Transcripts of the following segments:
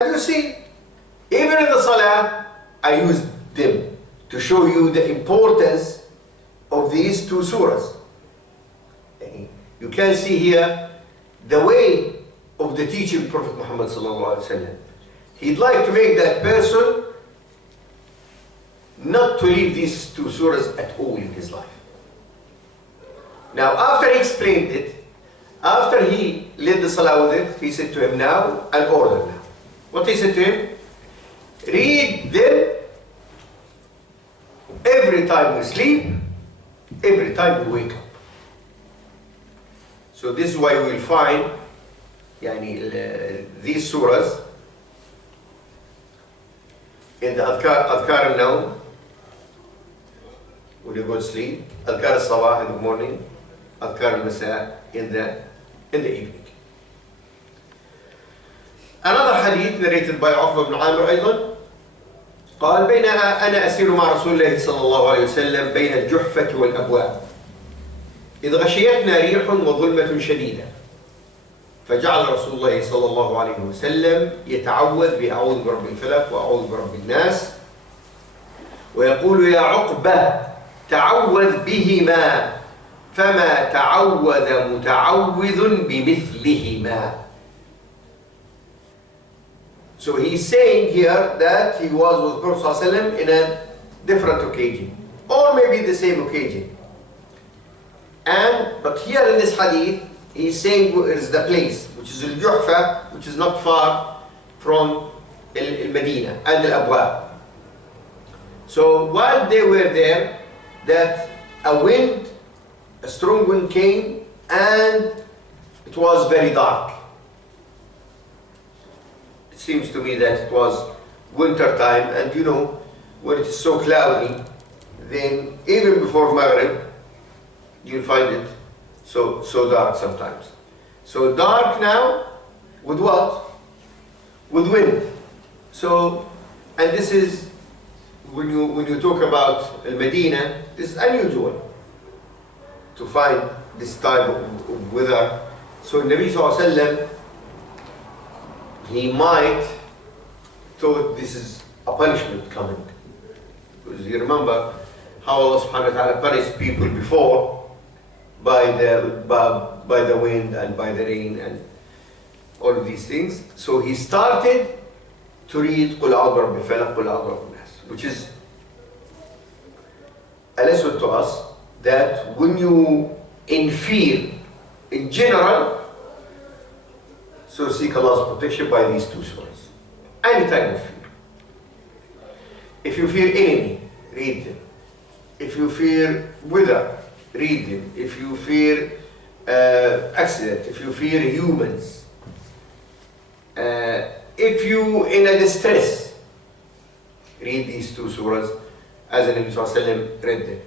You see, even in the Salah, I use them to show you the importance of these two surahs. You can see here the way of the teaching Prophet Muhammad sallallahu alaihi wasallam. He'd like to make that person not to leave these two surahs at all in his life. Now, after he explained it, after he led the Salah with it, he said to him, now, an order now. What he said to him? Read them every time you sleep, every time you wake up. So this is why we will find these surahs in the Adhkar al-Nawm, when you go to sleep, Adhkar al-Sabah in the morning, Adhkar al-Masa in the evening. Another hadith narrated by عقبة بن عامر أيضا قال بينما أنا أسير مع رسول الله صلى الله عليه وسلم بين الجحفة والأبواب إذ غشيتنا ريح وظلمة شديدة فجعل رسول الله صلى الله عليه وسلم يتعوذ بأعوذ برب الفلق وأعوذ برب الناس ويقول يا عقبة تعوذ بهما فما تعوذ متعوذ بمثلهما. So he's saying here that he was with Prophet ﷺ in a different occasion, or maybe the same occasion. But here in this hadith, he's saying it is the place, which is Al-Juhfa, which is not far from Al-Medina and Al-Abwab. So while they were there, that a strong wind came, and it was very dark. It seems to me that it was winter time, and you know, when it is so cloudy, then even before Maghrib, you'll find it so dark sometimes. So dark now, with what? With wind. So, and this is, when you talk about Al-Medina, this is unusual to find this type of weather. So Nabi Sallallahu Alaihi Wasallam, he might thought this is a punishment coming. Because you remember how Allah subhanahu wa ta'ala punished people before by the wind and by the rain and all of these things. So he started to read قُلْ أَعُوذُ بِرَبِّ الْفَلَقِ قُلْ أَعُوذُ بِرَبِّ النَّاسِ, which is a lesson to us that when you in fear in general, so seek Allah's protection by these two surahs. Any type of fear. If you fear enemy, read them. If you fear weather, read them. If you fear accident, if you fear humans, if you in a distress, read these two surahs as the Nabi Sallallahu Alaihi Wasallam read them.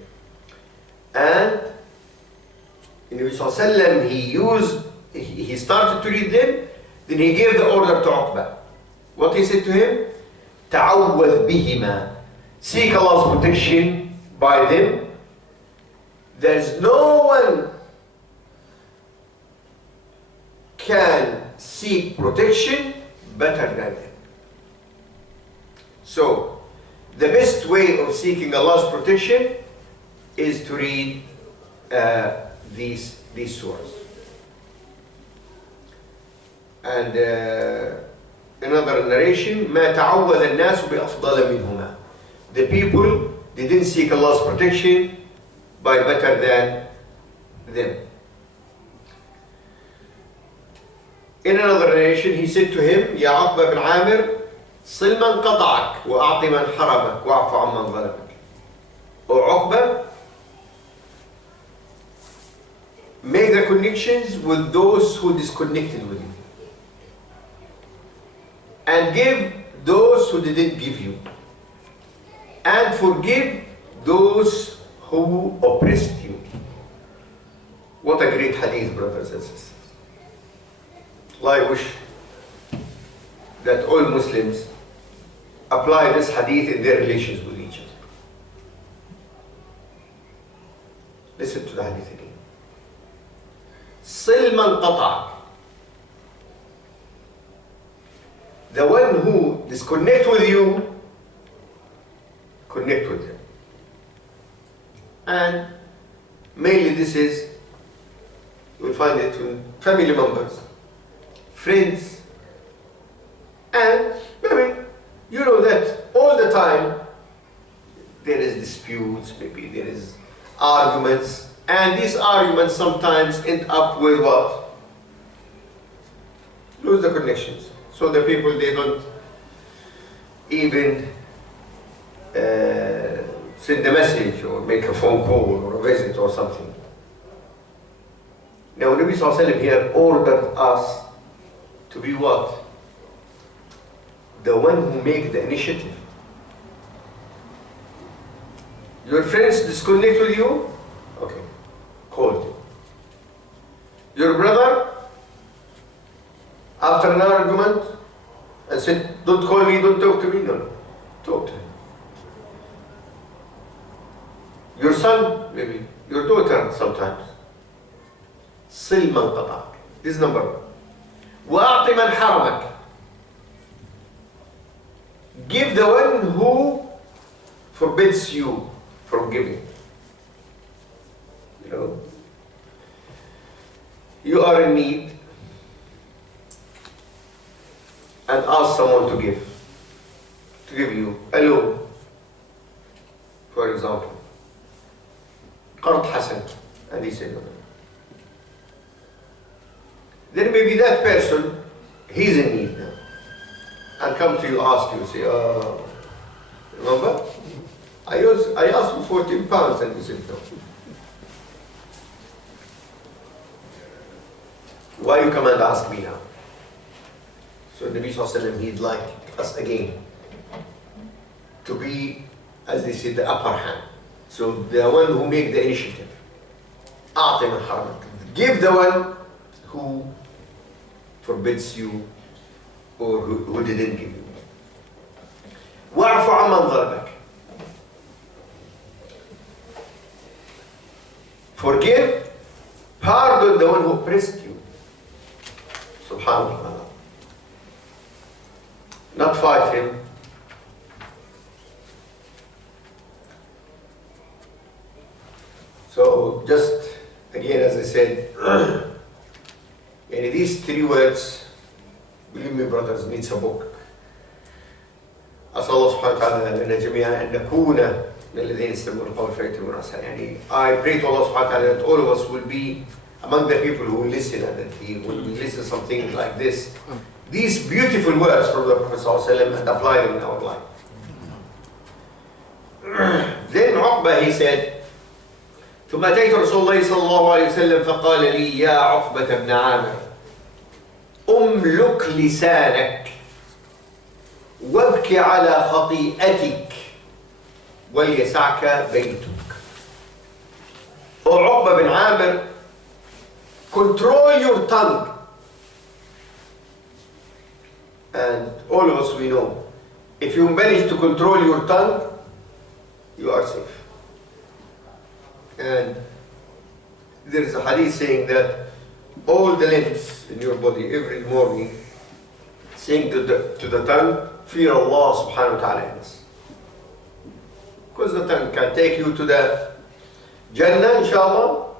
And the Nabi Sallallahu Alaihi Wasallam, he started to read them, then he gave the order to Uqba. What he said to him? تعوذ بهما. Seek Allah's protection by them. There is no one can seek protection better than them. So, the best way of seeking Allah's protection is to read these surahs. And another narration, ما تعوذ الناس بأفضل منهما. The people, they didn't seek Allah's protection by better than them. In another narration, he said to him, يا عقبة بن عامر صل من قطعك وأعط من حرمك واعف عمن ظلمك. O Uqba, make the connections with those who disconnected with you, and give those who didn't give you, and forgive those who oppressed you. What a great hadith, brothers and sisters. I wish that all Muslims apply this hadith in their relations with each other. Listen to the hadith again. صل من قطعك. The one one who disconnect with you, connect with them. And mainly this is, you will find it in family members, friends, and maybe you know that all the time there is disputes, maybe there is arguments, and these arguments sometimes end up with what? Lose the connections. So the people, they don't even send a message or make a phone call or a visit or something. Now Nabi Sallallahu Alaihi Wasallam here ordered us to be what? The one who make the initiative. Your friends disconnect with you? Okay, call them. Your brother, after an argument, and said, don't call me, don't talk to me. No, talk to him. Your son, maybe, your daughter sometimes. صل من قطعك. This is number one. وأعط من حرمك. Give the one who forbids you from giving. You know, you are in need and ask someone to give you a loan, for example, قرض حسن, and he said no. Then maybe that person, he's in need now, and come to you, ask you, say, remember? I asked you 14 pounds and you said no. Why you come and ask me now? So Nabi Sallallahu Alaihi Wasallam, he'd like us again to be, as they say, the upper hand. So the one who make the initiative. أعطي من حرمك. Give the one who forbids you or who didn't give you. واعف عمن ضربك. Forgive, pardon the one who oppressed you. Subhanallah. Not fight him. So just again, as I said, these three words, believe me brothers, needs a book. أسأل الله سبحانه وتعالى لنا جميعا أن نكون من الذين يستمعون القول فيتبعون أحسنه. I pray to Allah subhanahu wa ta'ala that all of us will be among the people who will listen, and that he will listen to something like this. These beautiful words from the Prophet sallallahu alaihi wasallam, and apply them in our life. Then Uqba, he said, ثم أتيت رسول الله صلى الله عليه وسلم فقال لي يا عقبة بن عامر أملك لسانك وابكي على خطيئتك وليسعك بيتك. O Uqba bin Amir, control your tongue. And all of us, we know, if you manage to control your tongue, you are safe. And there is a hadith saying that all the limbs in your body every morning saying to the tongue, fear Allah subhanahu wa ta'ala. Because the tongue can take you to the Jannah, inshallah,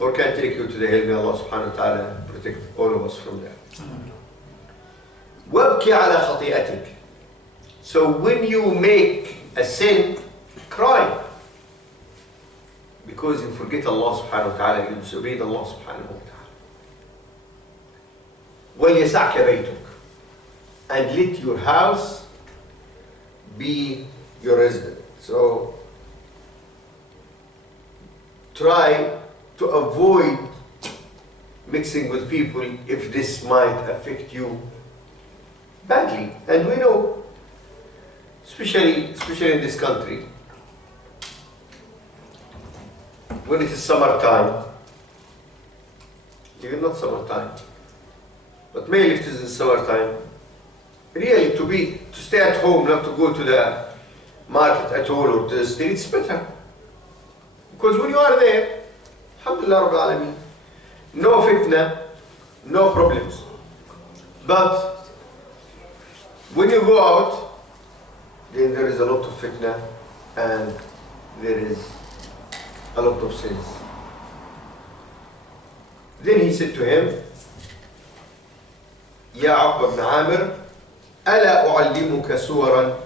or can take you to the hell. May Allah subhanahu wa ta'ala protect all of us from that. وَابْكِ عَلَى خَطِيئَتِكَ. So when you make a sin, cry. Because you forget Allah subhanahu wa ta'ala, you disobeyed Allah subhanahu wa ta'ala. وَلْيَسَعْكَ بَيْتُكَ. And let your house be your residence. So try to avoid mixing with people if this might affect you badly. And we know, especially in this country, when it is summertime, even not summertime, but mainly if it is in summertime, really to stay at home, not to go to the market at all or to the streets, better. Because when you are there, alhamdulillah Rabbil Alameen, no fitna, no problems. But When you go out, then there is a lot of fitna and there is a lot of sins. Then he said to him, يا عقبة بن عامر ألا أعلمك سورا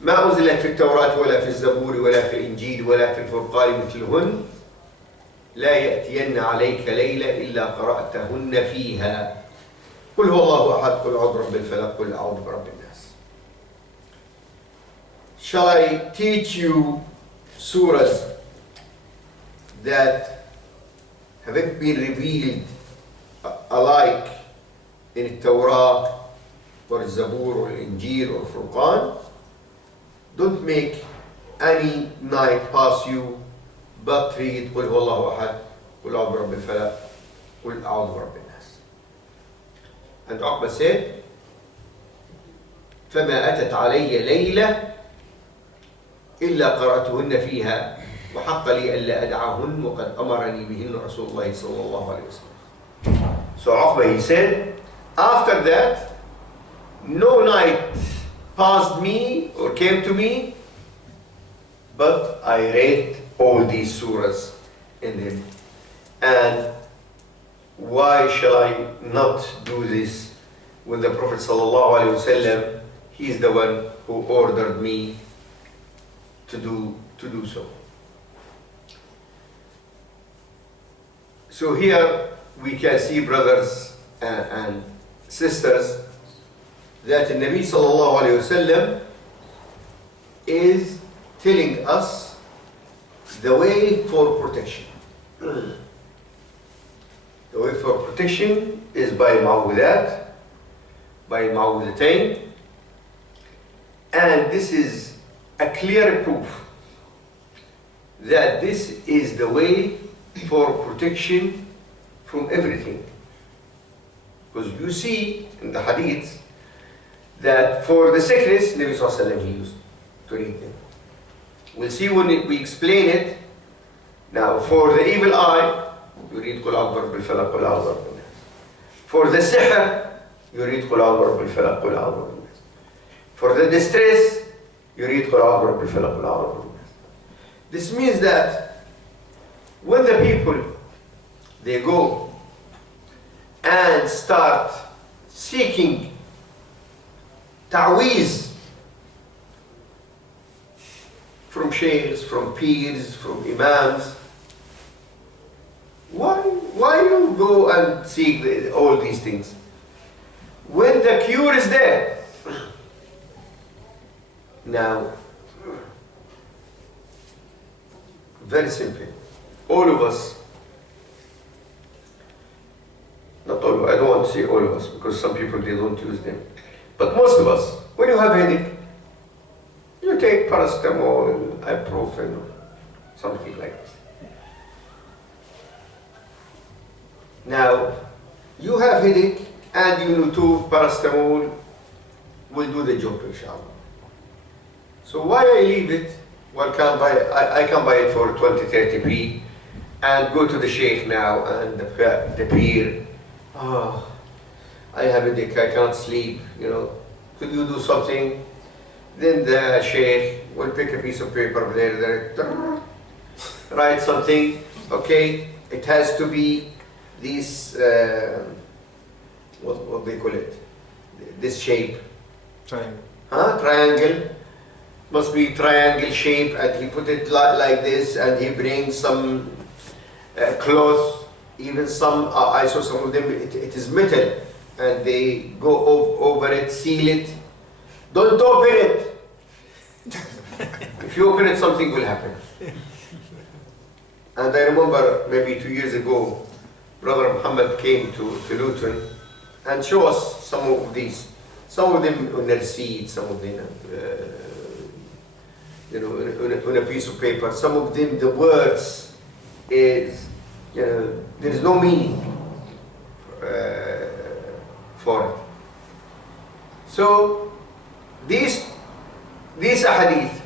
ما أنزلت في التوراة ولا في الزبور ولا في الإنجيل ولا في الفرقان مثلهن لا يأتين عليك ليلة إلا قرأتهن فيها قل هو الله أحد قل أعوذ برب الفلق قل أعوذ برب الناس. Shall I teach you surahs that haven't been revealed alike in Torah or Zabur or Injil or Furqan? Don't make any night pass you but read قل هو الله أحد قل أعوذ برب الفلق قل أعوذ برب الناس. And Uqba said, فما أتت علي ليلة إلا قرأتهن فيها وحق لي ألا أدعهن وقد أمرني بهن رسول الله صلى الله عليه وسلم. So Uqba, he said, after that, no night passed me or came to me, but I read all these surahs in them. And why shall I not do this when the Prophet sallallahu alaihi wasallam, he is the one who ordered me to do so. So here we can see, brothers and sisters, that the Nabi sallallahu alayhi wasallam is telling us the way for protection. The way for protection is by MUAWWIZAT, by MUAWWIZATAIN, and this is a clear proof that this is the way for protection from everything. Because you see in the hadith that for the sickness, Nabi Sallallahu Alaihi Wasallam, he used to read them. We'll see when we explain it. Now, for the evil eye, you read Qul A'udhu Birabbil Falaq, Qul A'udhu Birabbin Nas. For the sihr, you read Qul A'udhu Birabbil Falaq, Qul A'udhu Birabbin Nas. For the distress, you read Qul A'udhu Birabbil Falaq, Qul A'udhu Birabbin Nas. This means that when the people, they go and start seeking ta'weez from sheikhs, from peers, from imams, why you go and seek all these things when the cure is there? Now, very simple. All of us, not all, I don't want to say all of us because some people, they don't use them. But most of us, when you have a headache, you take paracetamol, ibuprofen, or something like this. Now, you have headache and you know too, paracetamol will do the job, inshallah. So why I leave it? Well, I can buy it for 20, 30p and go to the sheikh now and the peer. Oh, I have a headache, I can't sleep, you know. Could you do something? Then the sheikh will pick a piece of paper there, write something. Okay, it has to be this, what they call it? This shape. Triangle. Triangle. Must be triangle shape, and he put it like this, and he brings some cloth. Even some, I saw some of them, it is metal, and they go over it, seal it. Don't open it. If you open it, something will happen. And I remember maybe 2 years ago, Brother Muhammad came to Luton and showed us some of these. Some of them on their seat, some of them on a piece of paper. Some of them, the words is, there is no meaning for it. So these ahadith,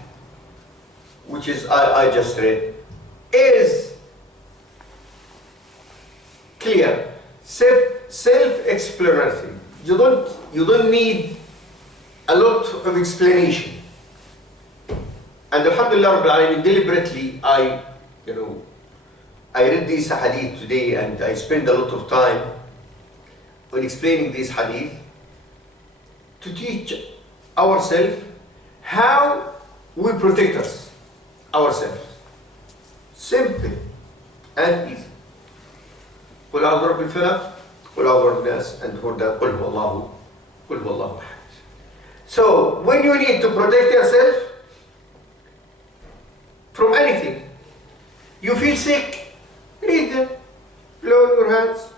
which is I just read, is clear, self-explanatory. You don't need a lot of explanation. And Alhamdulillah Rabbil Alameen, deliberately I read these hadith today, and I spent a lot of time on explaining these hadith to teach ourselves how we protect ourselves. Simple and easy. قل أعوذ برب الفلق, قل أعوذ برب الناس, and for that قل هو الله أحد. So when you need to protect yourself from anything, you feel sick, read them, blow in your hands,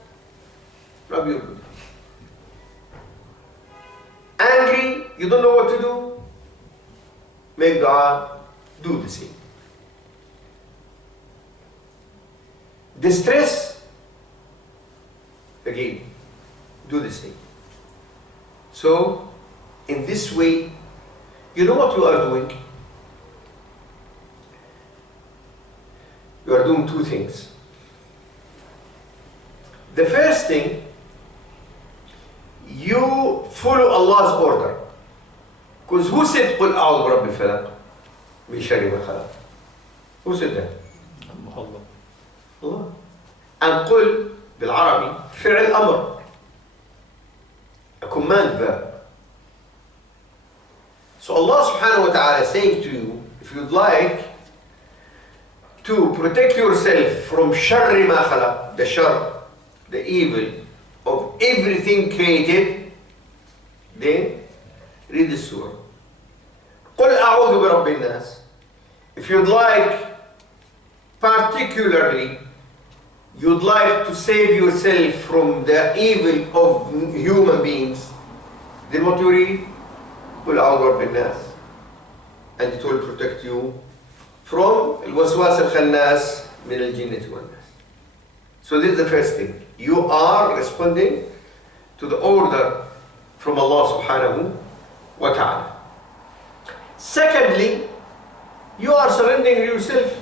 rub your body. Angry, you don't know what to do, make dua, do the same. Distress, again, do the same. So, in this way, you know what you are doing? You are doing two things. The first thing, you follow Allah's order. Because who said قُلْ أَعُوذُ بِرَبِّ الْفَلَقِ مِنْ شَرِّ مَا خَلَقَ? Who said that? Allah. And قُلْ بالعربي فعل أمر, a command verb. So Allah subhanahu wa ta'ala is saying to you, if you'd like to protect yourself from شَرِّ مَا خَلَقَ, the shar, the evil of everything created, then read the surah. قُلْ أَعُوذُ بِرَبِّ النَّاسِ. If you'd like, particularly, you'd like to save yourself from the evil of human beings, then what you read? قُلْ أَعُوذُ بِرَبِّ النَّاسِ. And it will protect you from الوسواس الخناس من الجنة والناس. So this is the first thing. You are responding to the order from Allah subhanahu wa ta'ala. Secondly, you are surrendering yourself